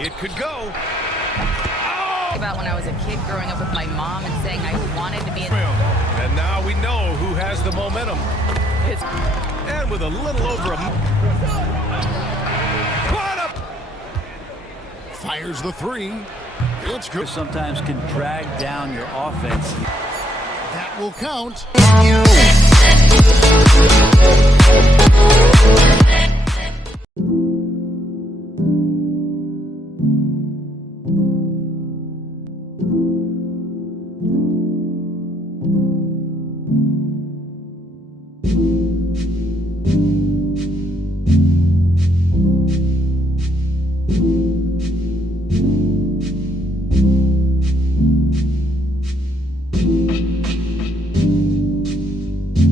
It could go. About when I was a kid growing up with my mom and saying I wanted to be in. And now we know who has the momentum. And with a little over a... What up? Fires the three. It's good. Sometimes can drag down your offense. That will count.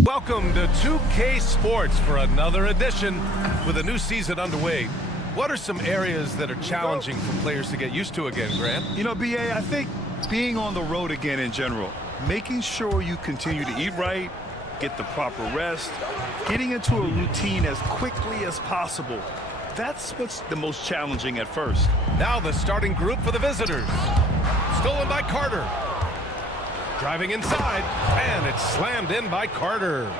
Welcome to 2K Sports for another edition with a new season underway. What are some areas that are challenging for players to get used to again, Grant? You know, BA, I think being on the road again in general, making sure you continue to eat right, get the proper rest, getting into a routine as quickly as possible. That's what's the most challenging at first. Now the starting group for the visitors. Stolen by Carter. Driving inside, and it's slammed in by Carter.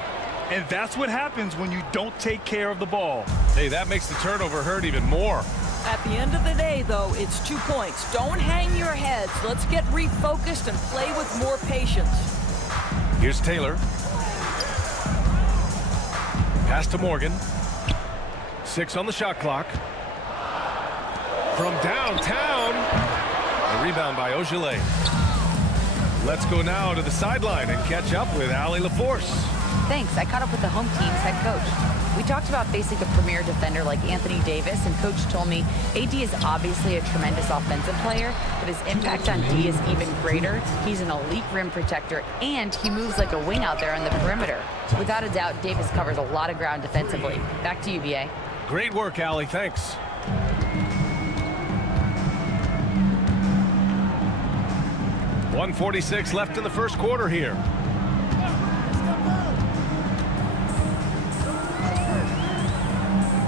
And that's what happens when you don't take care of the ball. Hey, that makes the turnover hurt even more. At the end of the day, though, it's 2 points. Don't hang your heads. Let's get refocused and play with more patience. Here's Taylor. Pass to Morgan. 6 on the shot clock. From downtown. A rebound by Ogilvy. Let's go now to the sideline and catch up with Allie LaForce. Thanks. I caught up with the home team's head coach. We talked about facing a premier defender like Anthony Davis, and coach told me AD is obviously a tremendous offensive player, but his impact on D is even greater. He's an elite rim protector, and he moves like a wing out there on the perimeter. Without a doubt, Davis covers a lot of ground defensively. Back to you, BA. Great work, Allie. Thanks. .146 left in the first quarter here.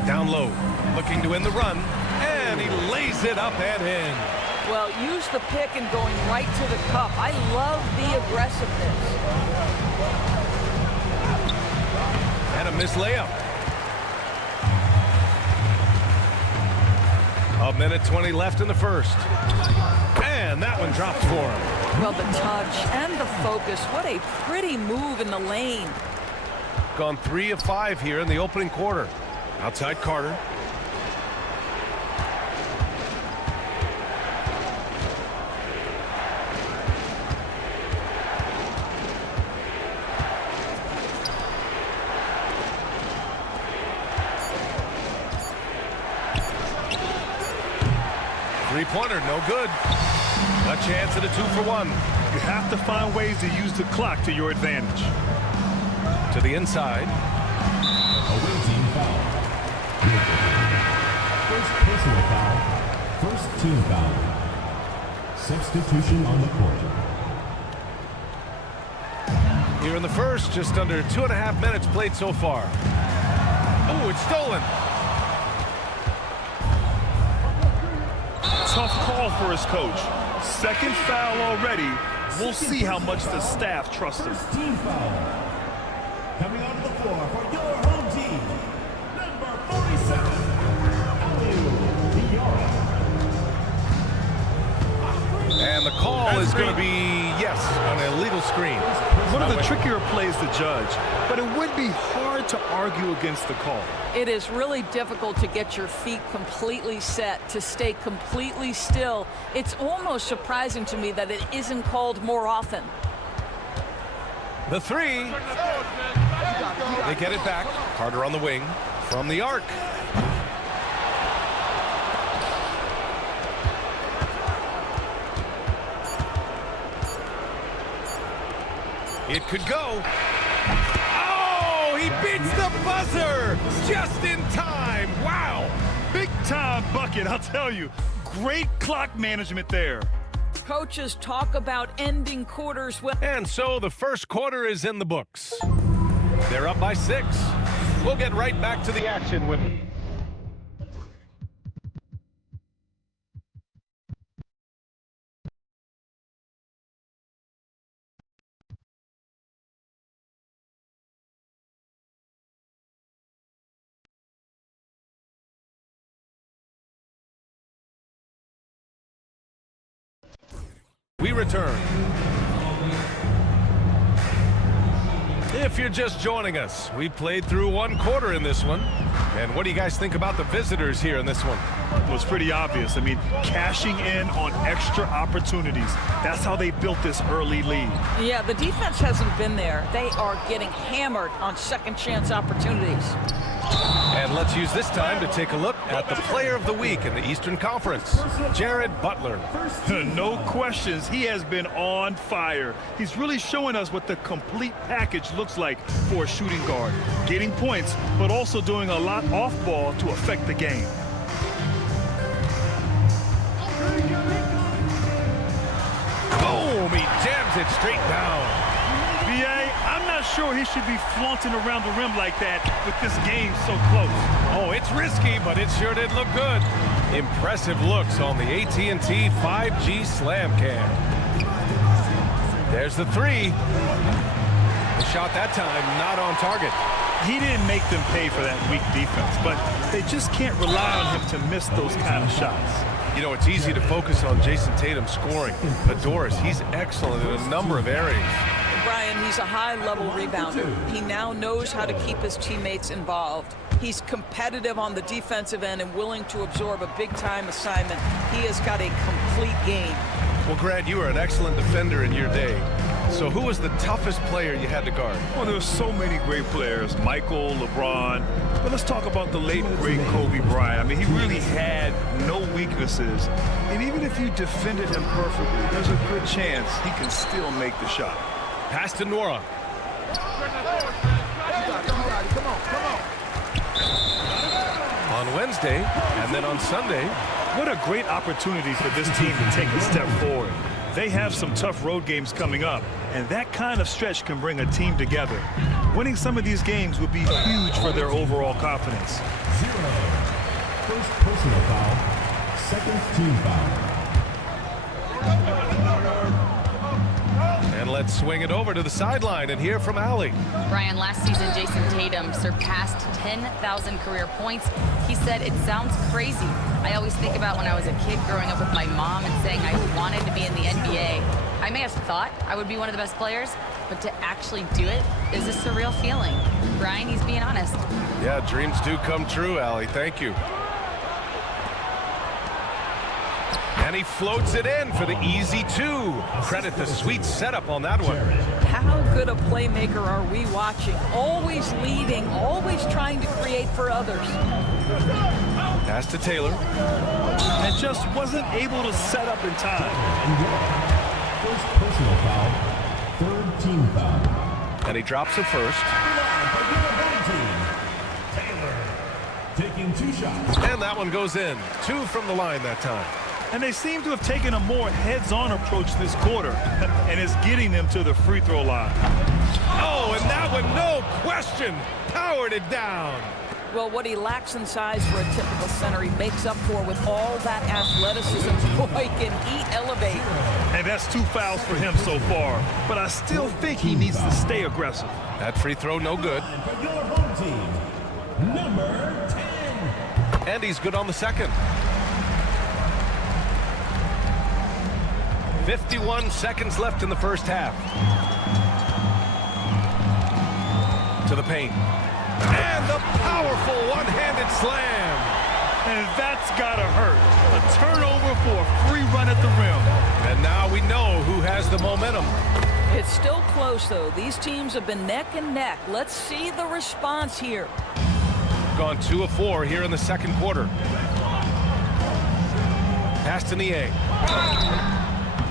Down low, looking to win the run, and he lays it up and in. Well, use the pick and going right to the cup. I love the aggressiveness. And a missed layup. A minute 20 left in the first. And that one drops for him. Well, the touch and the focus. What a pretty move in the lane. Gone 3 of 5 here in the opening quarter. Outside Carter. Three-pointer, no good. A chance at a 2-for-1. You have to find ways to use the clock to your advantage. To the inside. Away team foul. First personal foul. First team foul. Substitution on the court. Here in the first, just under 2.5 minutes played so far. Oh, it's stolen. Tough call for his coach. Second foul already. We'll see how much the staff trusts him. First team foul. Coming onto the floor for your home team, number 47, And the call is going to be, yes, an illegal screen. One of the trickier plays to judge, but it would be hard to argue against the call. It is really difficult to get your feet completely set, to stay completely still. It's almost surprising to me that it isn't called more often. The three. They get it back. Carter on the wing from the arc. It could go. Oh, he beats the buzzer just in time. Wow. Big time bucket, I'll tell you. Great clock management there. Coaches talk about ending quarters well. And so the first quarter is in the books. They're up by 6. We'll get right back to the action with We return. If you're just joining us, we played through one quarter in this one. And what do you guys think about the visitors here in this one? Well, it's pretty obvious. I mean, cashing in on extra opportunities. That's how they built this early lead. Yeah, the defense hasn't been there. They are getting hammered on second chance opportunities. And let's use this time to take a look at the player of the week in the Eastern Conference, Jared Butler. No questions, he has been on fire. He's really showing us what the complete package looks like for a shooting guard. Getting points, but also doing a lot off ball to affect the game. Boom, he jams it straight down. B.A., I'm not sure he should be flaunting around the rim like that with this game so close. Oh, it's risky, but it sure did look good. Impressive looks on the AT&T 5G Slam Cam. There's the three. The shot that time not on target. He didn't make them pay for that weak defense, but they just can't rely on him to miss those kind of shots. You know, it's easy to focus on Jason Tatum scoring, but Doris, he's excellent in a number of areas. Brian, he's a high-level rebounder. He now knows how to keep his teammates involved. He's competitive on the defensive end and willing to absorb a big-time assignment. He has got a complete game. Well, Grant, you were an excellent defender in your day. So who was the toughest player you had to guard? Well, there were so many great players, Michael, LeBron. But let's talk about the late, great Kobe Bryant. I mean, he really had no weaknesses. And even if you defended him perfectly, there's a good chance he can still make the shot. Pass to Nora. On Wednesday, and then on Sunday. What a great opportunity for this team to take a step forward. They have some tough road games coming up, and that kind of stretch can bring a team together. Winning some of these games would be huge for their overall confidence. 0. First personal foul. Second team foul. And let's swing it over to the sideline and hear from Allie. Brian, last season, Jason Tatum surpassed 10,000 career points. He said, it sounds crazy. I always think about when I was a kid growing up with my mom and saying I wanted to be in the NBA. I may have thought I would be one of the best players, but to actually do it is a surreal feeling. Brian, he's being honest. Yeah, dreams do come true, Allie. Thank you. And he floats it in for the easy two. Credit the sweet setup on that one. How good a playmaker are we watching? Always leading, always trying to create for others. Pass to Taylor. And just wasn't able to set up in time. First personal foul. Third team foul. And he drops it first. Taylor taking 2 shots. And that one goes in. 2 from the line that time. And they seem to have taken a more heads-on approach this quarter, and it's getting them to the free throw line. Oh, and that one, no question, powered it down. Well, what he lacks in size for a typical center, he makes up for with all that athleticism. Boy, can he elevate. And that's 2 fouls for him so far. But I still think he needs to stay aggressive. That free throw, no good. For your home team, number 10. And he's good on the second. 51 seconds left in the first half. To the paint. And the powerful one-handed slam. And that's gotta hurt. A turnover for a free run at the rim. And now we know who has the momentum. It's still close, though. These teams have been neck and neck. Let's see the response here. Gone 2 of 4 here in the second quarter. Pass to Nie.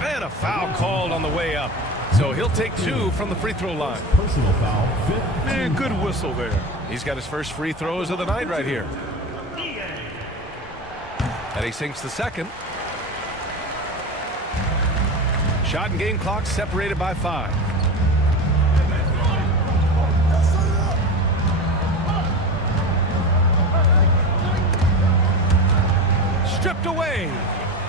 And a foul called on the way up. So he'll take 2 from the free throw line. Personal foul. Man, good whistle there. He's got his first free throws of the night right here. And he sinks the second. Shot and game clock separated by 5. Stripped away.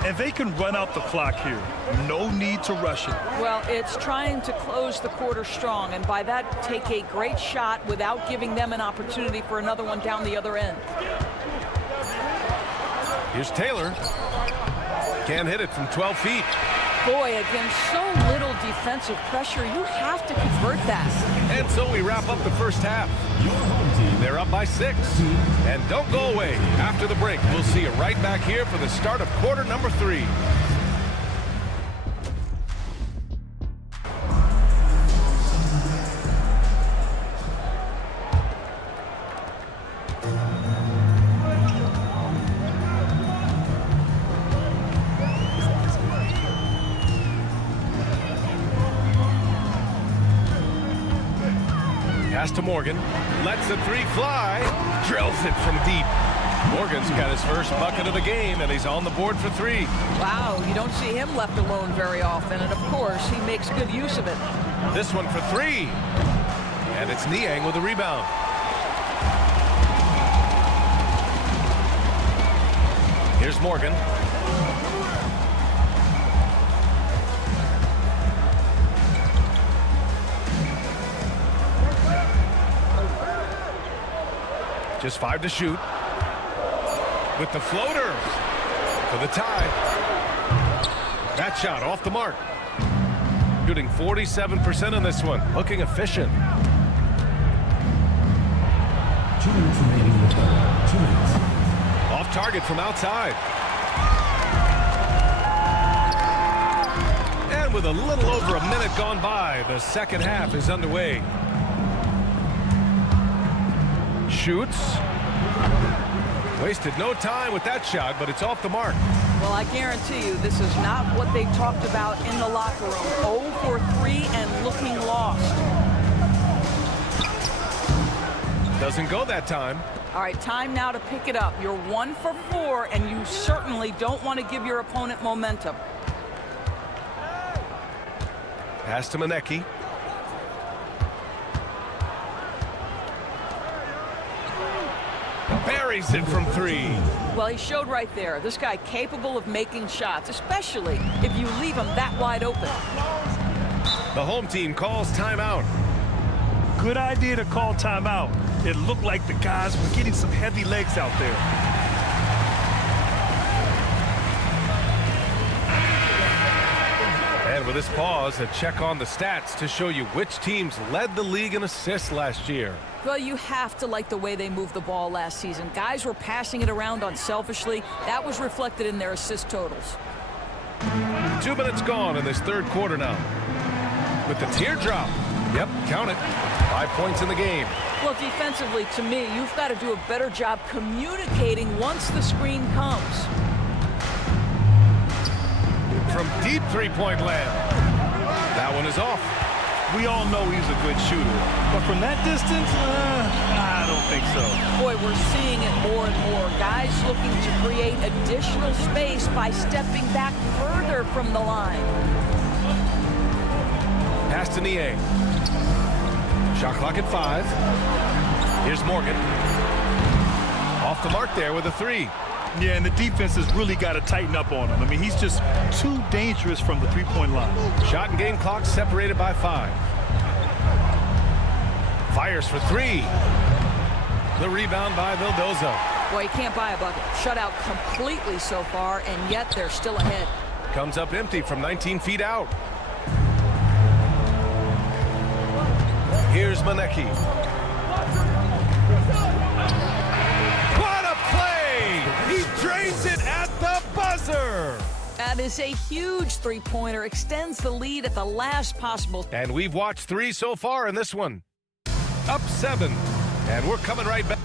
And they can run out the clock here. No need to rush it. Well, it's trying to close the quarter strong, and by that, take a great shot without giving them an opportunity for another one down the other end. Here's Taylor. Can't hit it from 12 feet. Boy, again, so little defensive pressure. You have to convert that. And so we wrap up the first half. They're up by 6. And don't go away. After the break, we'll see you right back here for the start of quarter number 3. Pass to Morgan, lets the 3 fly, drills it from deep. Morgan's got his first bucket of the game, and he's on the board for 3. Wow, you don't see him left alone very often, and of course, he makes good use of it. This one for 3, and it's Niang with the rebound. Here's Morgan. Just 5 to shoot. With the floater for the tie. That shot off the mark. Shooting 47% on this one. Looking efficient. 2 minutes remaining in the time. 2 minutes. Off target from outside. And with a little over a minute gone by, the second half is underway. Shoots. Wasted no time with that shot, but it's off the mark. Well, I guarantee you this is not what they talked about in the locker room. 0 for 3 and looking lost. Doesn't go that time. All right, time now to pick it up. You're 1 for 4, and you certainly don't want to give your opponent momentum. Pass to Monaka. Buries it from 3. Well, he showed right there. This guy capable of making shots, especially if you leave him that wide open. The home team calls timeout. Good idea to call timeout. It looked like the guys were getting some heavy legs out there. And with this pause, a check on the stats to show you which teams led the league in assists last year. Well, you have to like the way they moved the ball last season. Guys were passing it around unselfishly. That was reflected in their assist totals. 2 minutes gone in this third quarter now. With the teardrop. Yep, count it. 5 points in the game. Well, defensively, to me, you've got to do a better job communicating once the screen comes. From deep three-point land. That one is off. We all know he's a good shooter, but from that distance, I don't think so. Boy, we're seeing it more and more. Guys looking to create additional space by stepping back further from the line. Pass to Niang. Shot clock at 5. Here's Morgan. Off the mark there with a 3. Yeah, and the defense has really got to tighten up on him. I mean, he's just too dangerous from the three-point line. Shot and game clock separated by 5. Fires for 3. The rebound by Vildoza. Boy, you can't buy a bucket. Shut out completely so far, and yet they're still ahead. Comes up empty from 19 feet out. Here's Monaka. What a play! He drains it at the buzzer! That is a huge three-pointer. Extends the lead at the last possible. And we've watched 3 so far in this one. Up 7. And we're coming right back.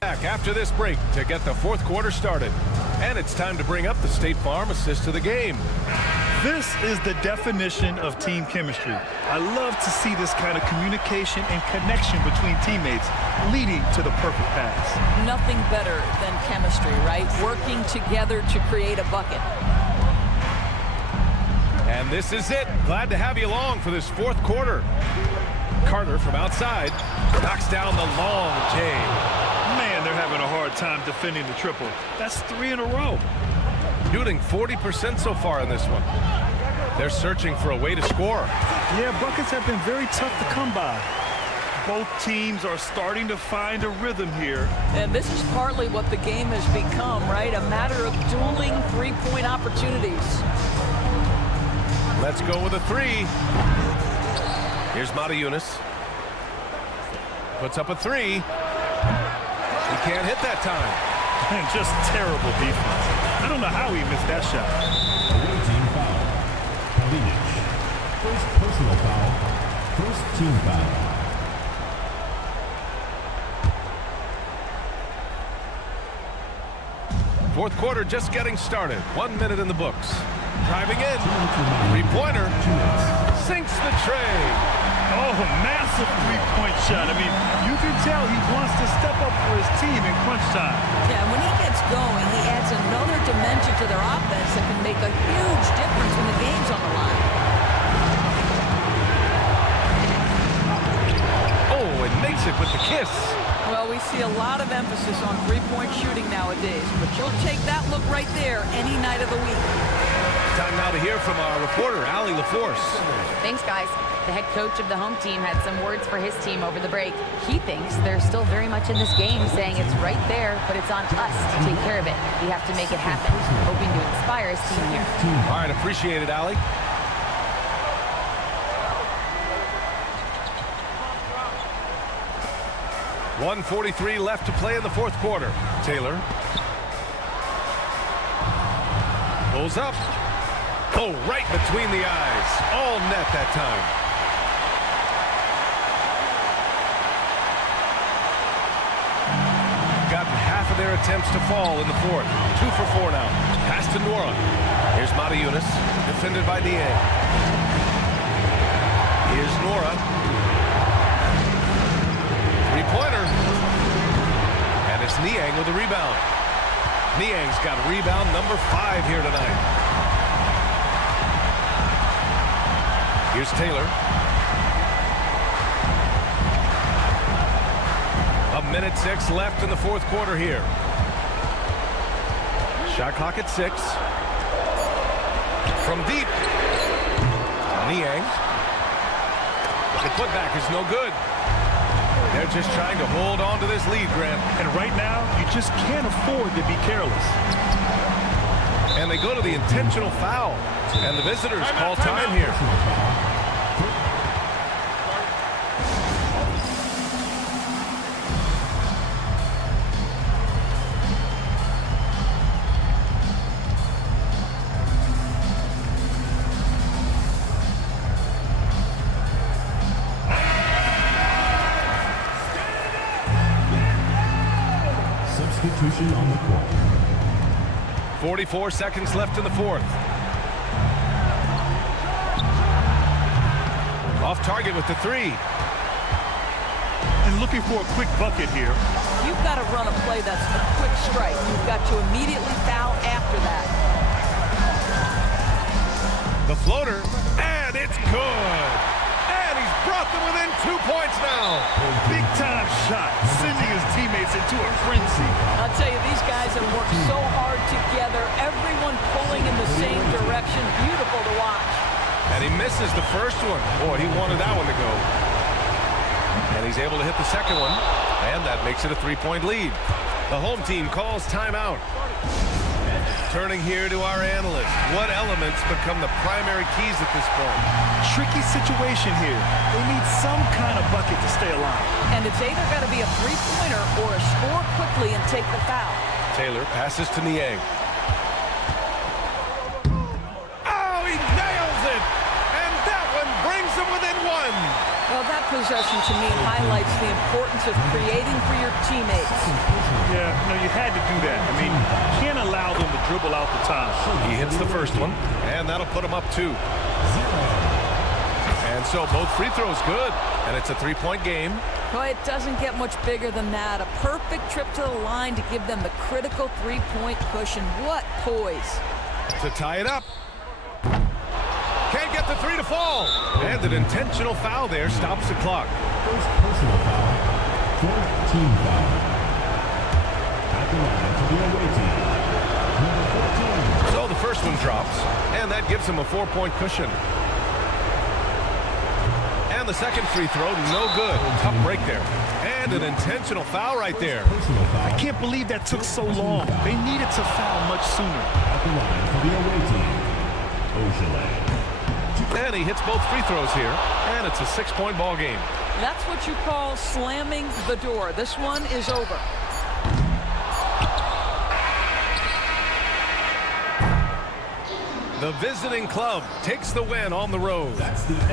Back after this break to get the fourth quarter started. And it's time to bring up the State Farm assist of the game. This is the definition of team chemistry. I love to see this kind of communication and connection between teammates leading to the perfect pass. Nothing better than chemistry, right? Working together to create a bucket. And this is it. Glad to have you along for this fourth quarter. Carter from outside knocks down the long J. Man, they're having a hard time defending the triple. That's 3 in a row. Shooting 40% so far in this one. They're searching for a way to score. Yeah, buckets have been very tough to come by. Both teams are starting to find a rhythm here. And this is partly what the game has become, right? A matter of dueling three-point opportunities. Let's go with a three. Here's Yunus. Puts up a three. He can't hit that time. And just terrible defense. I don't know how he missed that shot. Away team foul. Kalinic. First personal foul. First team foul. Fourth quarter just getting started. 1 minute in the books. Driving in. Three-pointer. Sinks the tray. Oh, massive three-point shot. I mean, you can tell he wants to step up for his team in crunch time. Yeah, when he gets going, he adds another dimension to their offense that can make a huge difference when the game's on the line. Oh, and makes it with the kiss. Well, we see a lot of emphasis on three-point shooting nowadays, but you'll take that look right there any night of the week. Time now to hear from our reporter, Allie LaForce. Thanks, guys. The head coach of the home team had some words for his team over the break. He thinks they're still very much in this game, saying it's right there, but it's on us to take care of it. We have to make it happen, hoping to inspire his team here. All right, appreciate it, Allie. .143 left to play in the fourth quarter. Taylor. Pulls up. Oh, right between the eyes. All net that time. Gotten half of their attempts to fall in the fourth. 2 for 4 now. Pass to Nora. Here's Yunus, defended by Niang. Here's Nora. Three-pointer. And it's Niang with the rebound. Niang's got rebound number 5 here tonight. Here's Taylor. 1:06 left in the fourth quarter here. Shot clock at 6. From deep. Niang. The putback is no good. They're just trying to hold on to this lead, Grant. And right now, you just can't afford to be careless. And they go to the intentional foul. And the visitors call time here. Substitution on the court. 44 seconds left in the fourth. Off target with the three. And looking for a quick bucket here. You've got to run a play that's a quick strike. You've got to immediately foul after that. The floater, and it's good. And he's brought them within 2 points now. Big time shot, sending his teammates into a frenzy. I'll tell you, these guys have worked so hard together. Everyone pulling in the same direction. Beautiful to watch. And he misses the first one. Boy, he wanted that one to go. And he's able to hit the second one. And that makes it a 3-point lead. The home team calls timeout. Turning here to our analyst. What elements become the primary keys at this point? Tricky situation here. They need some kind of bucket to stay alive. And it's either got to be a three-pointer or a score quickly and take the foul. Taylor passes to Niang. Oh, he nails it! And that one brings them within 1. Well, that possession to me highlights the importance of creating for your teammates. Yeah, you had to do that. I mean, you can't allow them to dribble out the time. He hits the first one, and that'll put him up 2. And so both free throws good, and it's a 3-point game. Well, it doesn't get much bigger than that. A perfect trip to the line to give them the critical 3-point cushion. What poise. To tie it up. Can't get the 3 to fall. And an intentional foul there stops the clock. First personal foul. Fourth team foul. At the line for the away team. Number 14. So the first one drops, and that gives him a 4-point cushion. And the second free throw, no good. Tough break there. And an intentional foul right there. Personal foul. I can't believe that took so long. They needed to foul much sooner. At the line for the away team. Ojale. And he hits both free throws here, and it's a 6-point ball game. That's what you call slamming the door. This one is over. The visiting club takes the win on the road.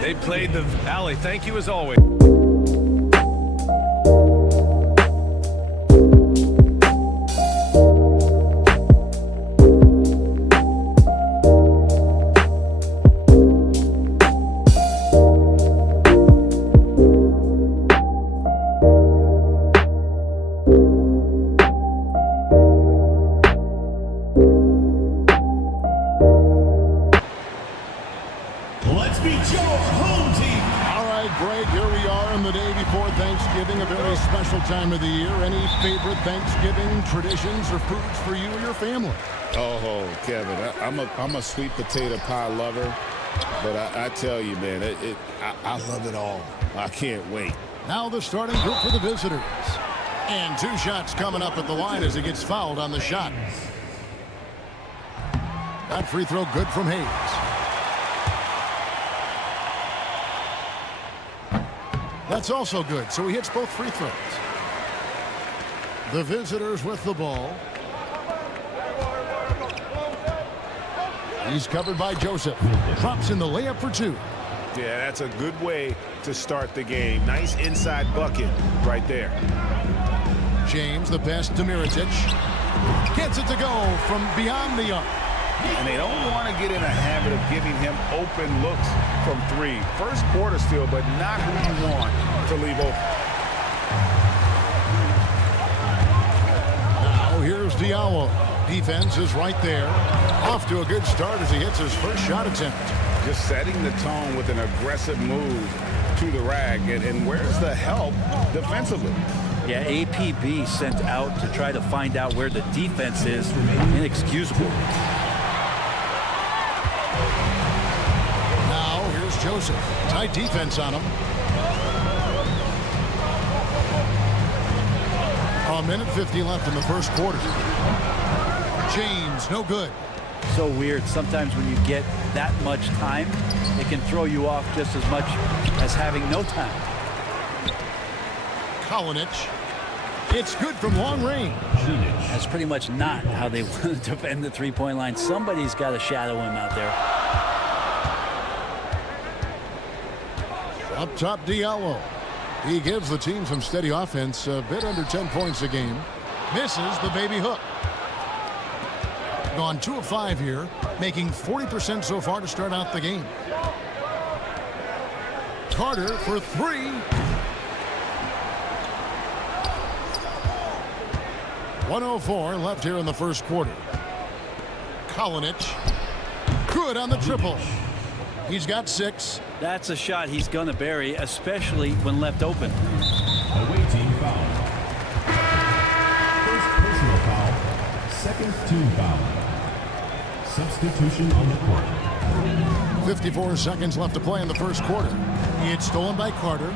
They played the Alley. Thank you as always. Let's meet your home team. All right, Greg, here we are on the day before Thanksgiving, a very special time of the year. Any favorite Thanksgiving traditions or foods for you or your family? Oh, Kevin, I'm a sweet potato pie lover, but I tell you, man, I love it all. I can't wait. Now the starting group for the visitors. And 2 shots coming up at the line as he gets fouled on the shot. That free throw good from Hayes. That's also good, so he hits both free throws. The visitors with the ball. He's covered by Joseph. Drops in the layup for 2. Yeah, that's a good way to start the game. Nice inside bucket right there. James, the pass to Mirotic. Gets it to go from beyond the arc. And they don't want to get in a habit of giving him open looks from 3. First quarter still, but not who you want to leave open. Now here's Diallo. Defense is right there. Off to a good start as he hits his first shot attempt. Just setting the tone with an aggressive move to the rag. And where's the help defensively? Yeah, APB sent out to try to find out where the defense is. Inexcusable. Now here's Joseph. Tight defense on him. A minute 50 left in the first quarter. James, no good. So weird. Sometimes when you get that much time, it can throw you off just as much as having no time. Kalinic. It's good from long range. That's pretty much not how they want to defend the 3-point line. Somebody's got to shadow him out there. Up top, Diallo. He gives the team some steady offense, a bit under 10 points a game. Misses the baby hook. Gone 2 of 5 here, making 40% so far to start out the game. Carter for 3. .104 left here in the first quarter. Kalinic. Good on the triple. He's got 6. That's a shot he's going to bury, especially when left open. Away team foul. First personal foul. Second team foul. Substitution on the court. 54 seconds left to play in the first quarter. It's stolen by Carter.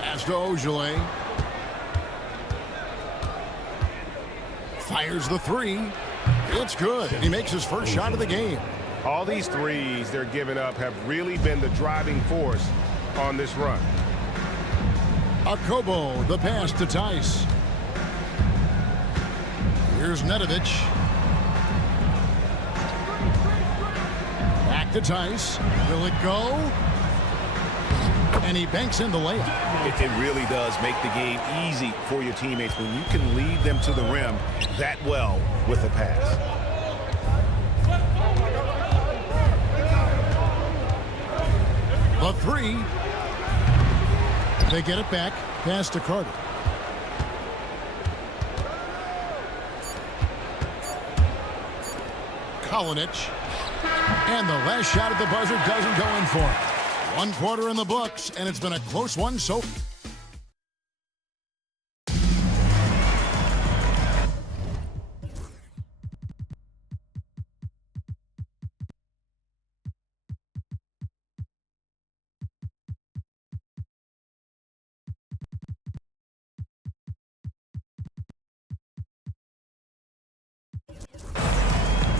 Pass to Ojale. Fires the 3. It's good. He makes his first shot of the game. All these threes they're giving up have really been the driving force on this run. Akobo, the pass to Tice. Here's Nedovic. Back Back to Tice. Will it go? And he banks in the layup. It really does make the game easy for your teammates when you can lead them to the rim that well with a pass. The three. They get it back. Pass to Carter. Kalinich. And the last shot at the buzzer doesn't go in for it. 1 quarter in the books, and it's been a close one so far.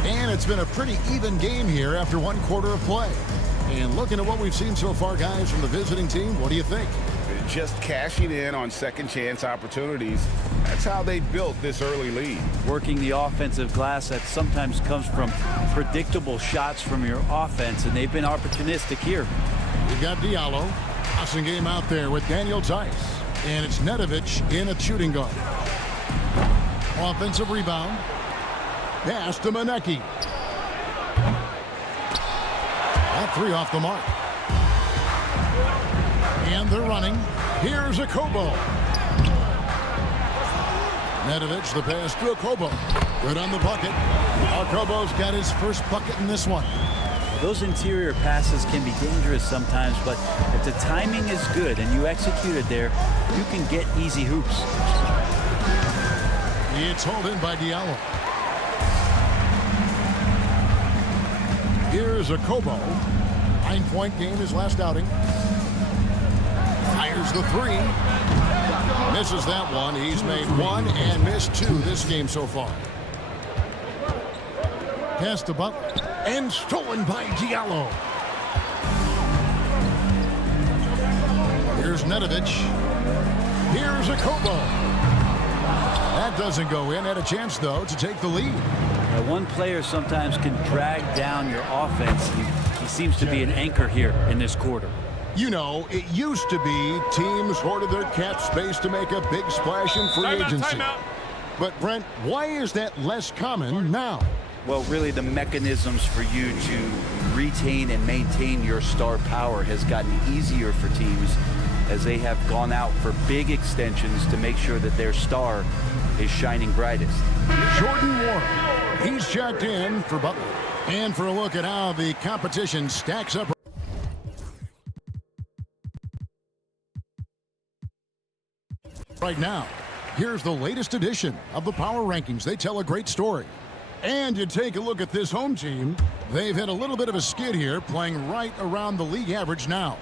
And it's been a pretty even game here after 1 quarter of play. And looking at what we've seen so far, guys, from the visiting team, what do you think? Just cashing in on second chance opportunities. That's how they built this early lead. Working the offensive glass that sometimes comes from predictable shots from your offense, and they've been opportunistic here. We've got Diallo. Passing game out there with Daniel Tice. And it's Nedovic in a shooting guard. Offensive rebound. Pass to Monaka. That three off the mark. And they're running. Here's Okobo. Nedovic, the pass to Okobo. Good on the bucket. Okobo's got his first bucket in this one. Those interior passes can be dangerous sometimes, but if the timing is good and you execute it there, you can get easy hoops. It's hauled in by Diallo. Here's Okobo. 9-point game his last outing. Fires the three. Misses that one. He's made 1 and missed 2 this game so far. Pass to Butler. And stolen by Diallo. Here's Nedovic. Here's Okobo. That doesn't go in. Had a chance, though, to take the lead. Now, one player sometimes can drag down your offense. He seems to be an anchor here in this quarter. You know, it used to be teams hoarded their cap space to make a big splash in free agency. But, Brent, why is that less common now? Well, really, the mechanisms for you to retain and maintain your star power has gotten easier for teams as they have gone out for big extensions to make sure that their star is shining brightest. Jordan Warren. He's checked in for Butler. And for a look at how the competition stacks up right now, here's the latest edition of the Power Rankings. They tell a great story. And you take a look at this home team, they've had a little bit of a skid here, playing right around the league average now.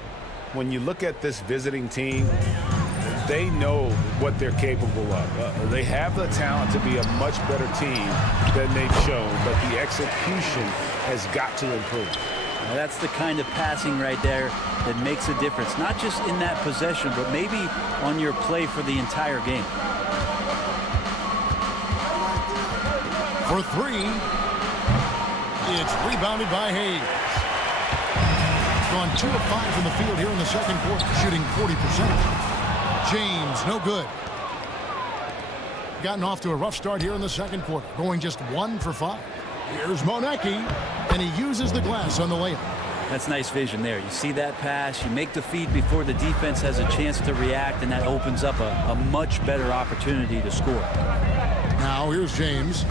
When you look at this visiting team, they know what they're capable of. They have the talent to be a much better team than they've shown, but the execution has got to improve. Now, that's the kind of passing right there that makes a difference, not just in that possession, but maybe on your play for the entire game. For three, it's rebounded by Hayes. Gone 2 of 5 from the field here in the second quarter, shooting 40%. James, no good. Gotten off to a rough start here in the second quarter, going just 1 for 5. Here's Monaka, and he uses the glass on the layup. That's nice vision there. You see that pass, you make the feed before the defense has a chance to react, and that opens up a much better opportunity to score. Now here's James.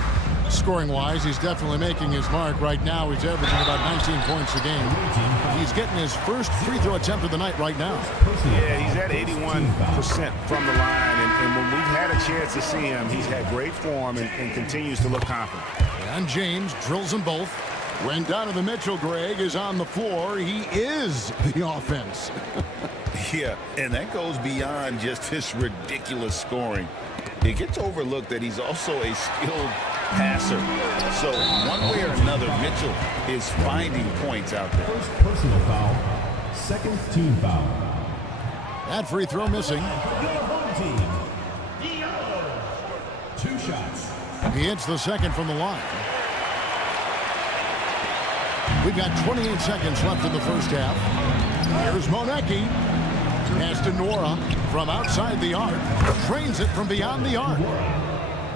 Scoring-wise, he's definitely making his mark. Right now, he's averaging about 19 points a game. He's getting his first free throw attempt of the night right now. Yeah, he's at 81% from the line, and when we've had a chance to see him, he's had great form and continues to look confident. And James drills them both. When Donovan Mitchell, Greg, is on the floor, he is the offense. Yeah, and that goes beyond just his ridiculous scoring. It gets overlooked that he's also a skilled passer. So one way or another, Mitchell is finding points out there. First personal foul, second team foul. That free throw missing. Home team. 2 shots. He hits the second from the line. We've got 28 seconds left in the first half. Here's Monaka. Pass to Nora from outside the arc. Trains it from beyond the arc.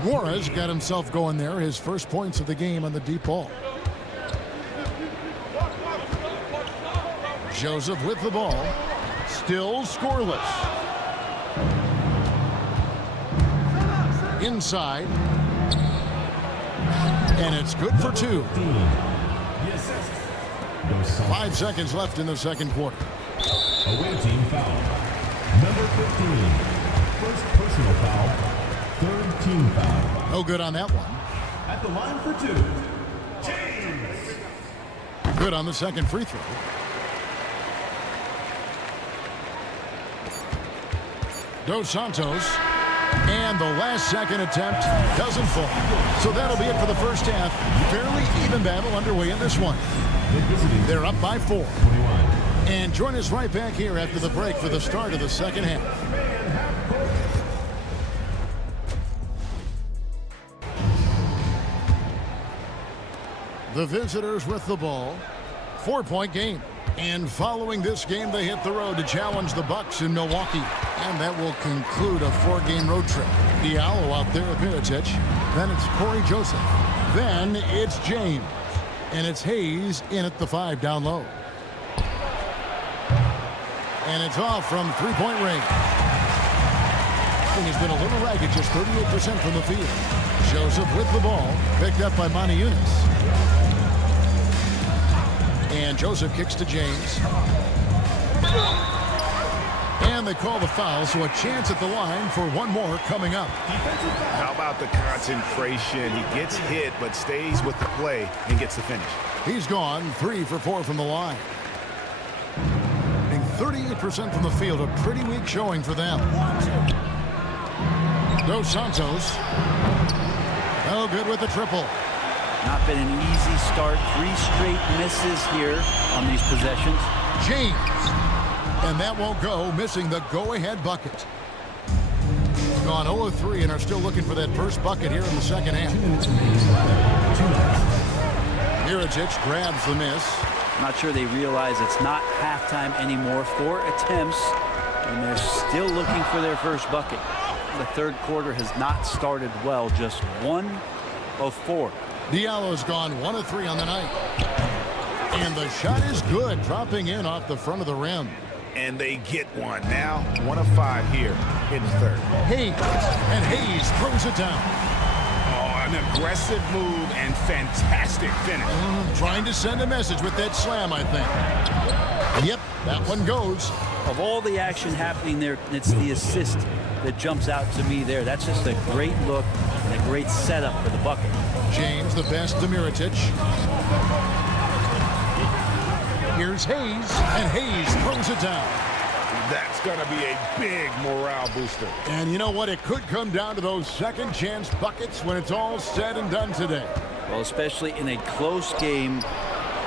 Nora's got himself going there. His first points of the game on the deep ball. Joseph with the ball. Still scoreless. Inside. And it's good for 2. 5 seconds left in the second quarter. Away team foul. Number 15. First personal foul. Third team foul. No good on that one. At the line for 2. James. Good on the second free throw. Dos Santos. And the last second attempt doesn't fall. So that'll be it for the first half. Fairly even battle underway in this one. They're up by 4. And join us right back here after the break for the start of the second half. The visitors with the ball. 4-point game. And following this game, they hit the road to challenge the Bucks in Milwaukee. And that will conclude a 4-game road trip. Diallo out there at Mirotic. Then it's Corey Joseph. Then it's James. And it's Hayes in at the 5 down low. And it's off from 3-point range. Has been a little ragged, just 38% from the field. Joseph with the ball, picked up by Monty Eunice. And Joseph kicks to James. And they call the foul, so a chance at the line for one more coming up. How about the concentration? He gets hit, but stays with the play and gets the finish. He's gone 3 for 4 from the line. 38% from the field, a pretty weak showing for them. Dos Santos. Oh, good with the triple. Not been an easy start. 3 straight misses here on these possessions. James. And that won't go, missing the go-ahead bucket. Gone 0 of 3 and are still looking for that first bucket here in the second half. Mirotic grabs the miss. Not sure they realize it's not halftime anymore. 4 attempts, and they're still looking for their first bucket. The third quarter has not started well. Just 1 of 4. Diallo's gone 1 of 3 on the night. And the shot is good, dropping in off the front of the rim. And they get one. Now 1 of 5 here in the third. Hayes. And Hayes throws it down. An aggressive move and fantastic finish. Trying to send a message with that slam, I think. Yep, that one goes. Of all the action happening there, it's the assist that jumps out to me there. That's just a great look and a great setup for the bucket. James the best to Mirotic. Here's Hayes, and Hayes throws it down. That's going to be a big morale booster. And you know what? It could come down to those second chance buckets when it's all said and done today. Well, especially in a close game,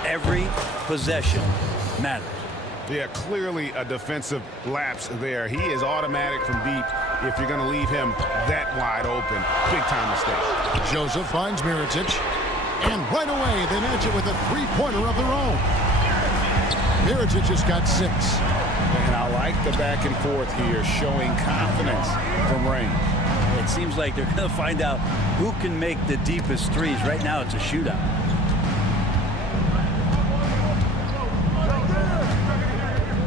every possession matters. Yeah, clearly a defensive lapse there. He is automatic from deep if you're going to leave him that wide open. Big time mistake. Joseph finds Mirotic. And right away, they match it with a 3-pointer of their own. Mirotic just got 6. And I like the back and forth here, showing confidence from Rain. It seems like they're going to find out who can make the deepest threes. Right now, it's a shootout.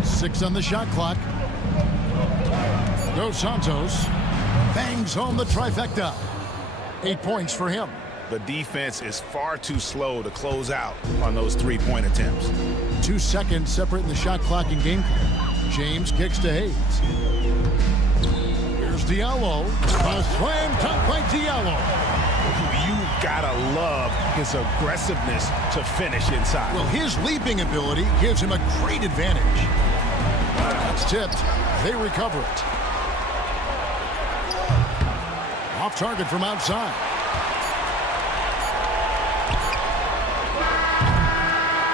Six on the shot clock. Dos Santos bangs home the trifecta. 8 points for him. The defense is far too slow to close out on those 3-point attempts. 2 seconds separating the shot clock and game clock. James kicks to Hayes. Here's Diallo. A slam dunk by Diallo. You gotta love his aggressiveness to finish inside. Well, his leaping ability gives him a great advantage. That's tipped. They recover it. Off target from outside.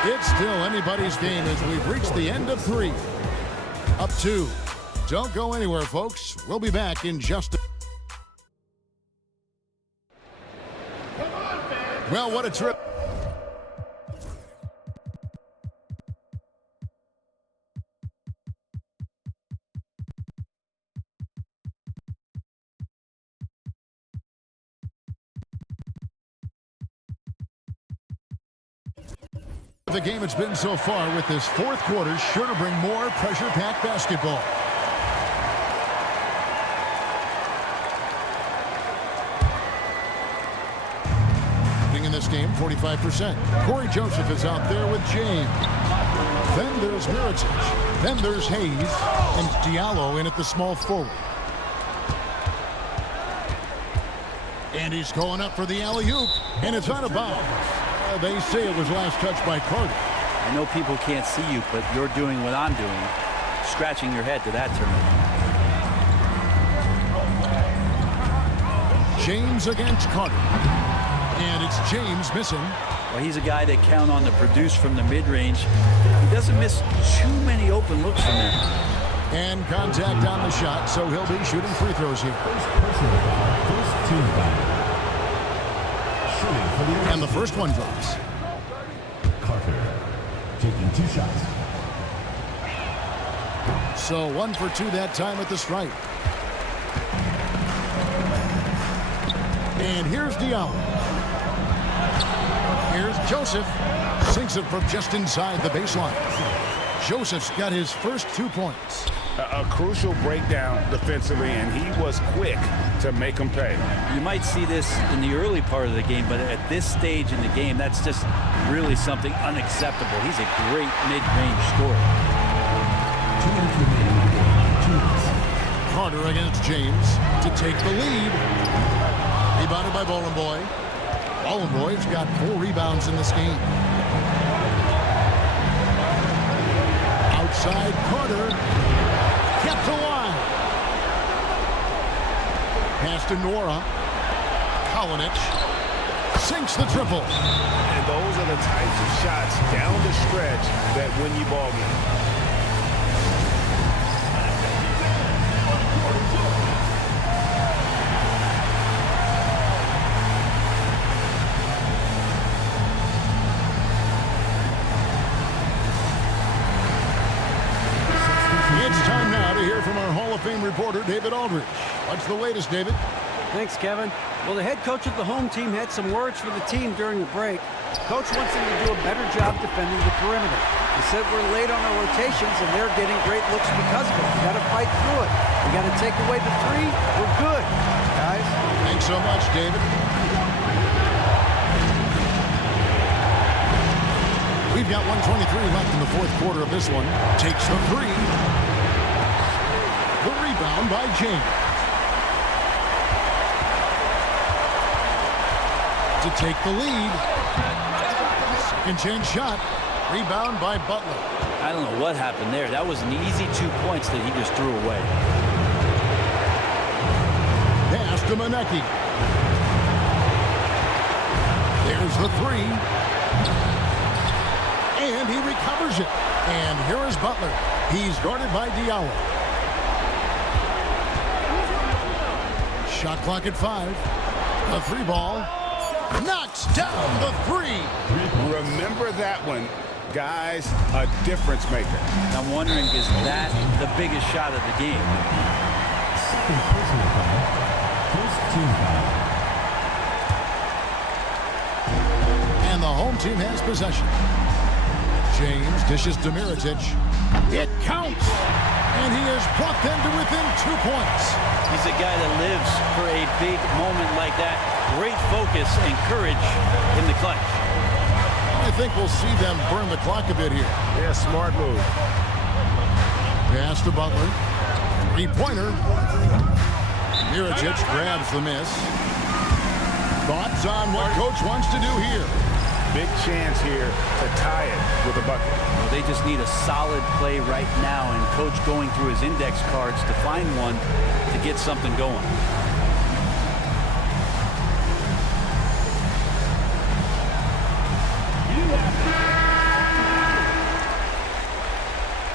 It's still anybody's game as we've reached the end of 3. Up 2. Don't go anywhere, folks. We'll be back in just a... Well, what a trip. The game it's been so far with this fourth quarter sure to bring more pressure-packed basketball. In this game, 45%. Corey Joseph is out there with James. Then there's Miritich. Then there's Hayes. And Diallo in at the small forward. And he's going up for the alley-oop. And it's out of bounds. They say it was last touched by Carter. I know people can't see you, but you're doing what I'm doing. Scratching your head to that turn. James against Carter. And it's James missing. Well, he's a guy they count on to produce from the mid-range. He doesn't miss too many open looks from there. And contact on the shot, so he'll be shooting free throws here. Personal foul, first team foul. Shooting for the And the first one drops. Carter taking 2 shots. So 1 for 2 that time at the stripe. And here's Diallo. Here's Joseph. Sinks it from just inside the baseline. Joseph's got his first 2 points. A crucial breakdown defensively, and he was quick to make him pay. You might see this in the early part of the game, but at this stage in the game, that's just really something unacceptable. He's a great mid-range scorer. 2 minutes remaining in the game. 2 minutes. Carter against James to take the lead. Rebounded by Boy. Boy's got 4 rebounds in this game. Outside Carter. Kept alive. Pass to Nora. Kolinic sinks the triple. And those are the types of shots down the stretch that win you ball games. It's time now to hear from our Hall of Fame reporter, David Aldridge. What's the latest, David? Thanks, Kevin. Well, the head coach of the home team had some words for the team during the break. Coach wants them to do a better job defending the perimeter. He said we're late on our rotations and they're getting great looks because of it. We got to fight through it. We got to take away the 3. We're good, guys. Thanks so much, David. We've got 1:23 left in the fourth quarter of this one. Takes the 3. The rebound by James. To take the lead. Second chance shot. Rebound by Butler. I don't know what happened there. That was an easy 2 points that he just threw away. Pass to Monaka. There's the 3. And he recovers it. And here is Butler. He's guarded by Diallo. Shot clock at 5. The 3 ball. Knocks down the 3. Remember that one. Guys, a difference maker. I'm wondering, is that the biggest shot of the game? Second personal foul, first team foul. And the home team has possession. James dishes to Miritich. It counts! And he has brought them to within 2 points. He's a guy that lives for a big moment like that. Great focus and courage in the clutch. I think we'll see them burn the clock a bit here. Yeah, smart move. Pass to Butler. 3-pointer. Miritich grabs the miss. Thoughts on what Coach wants to do here? Big chance here to tie it with a bucket. Well, they just need a solid play right now, and Coach going through his index cards to find one to get something going.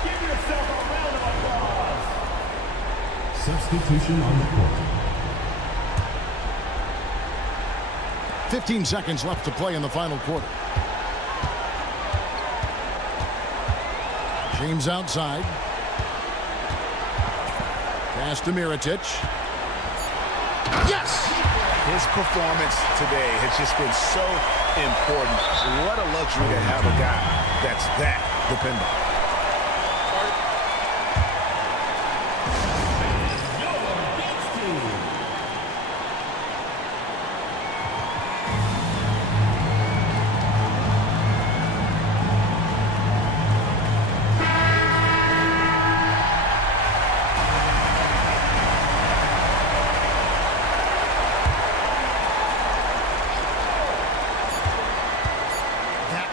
Give yourself a round of applause. Substitution on the court. 15 seconds left to play in the final quarter. James outside. Pass to Miritich. Yes! His performance today has just been so important. What a luxury to have a guy that's that dependable.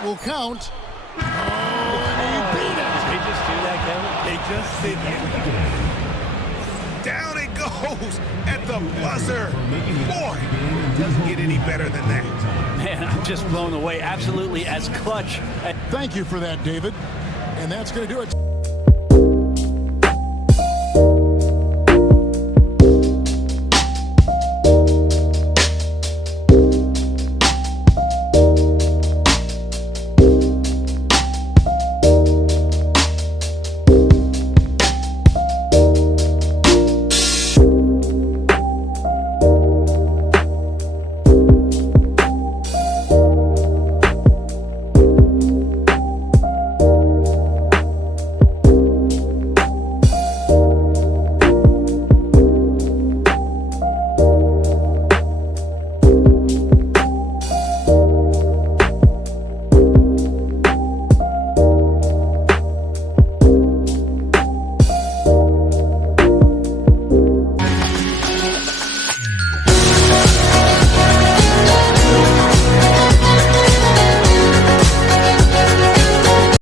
Will count. Oh, and he beat it. They just do that, Kevin. They just sit Down it goes at the buzzer. Boy, it doesn't get any better than that. Man, I'm just blown away. Absolutely as clutch. Thank you for that, David. And that's going to do it.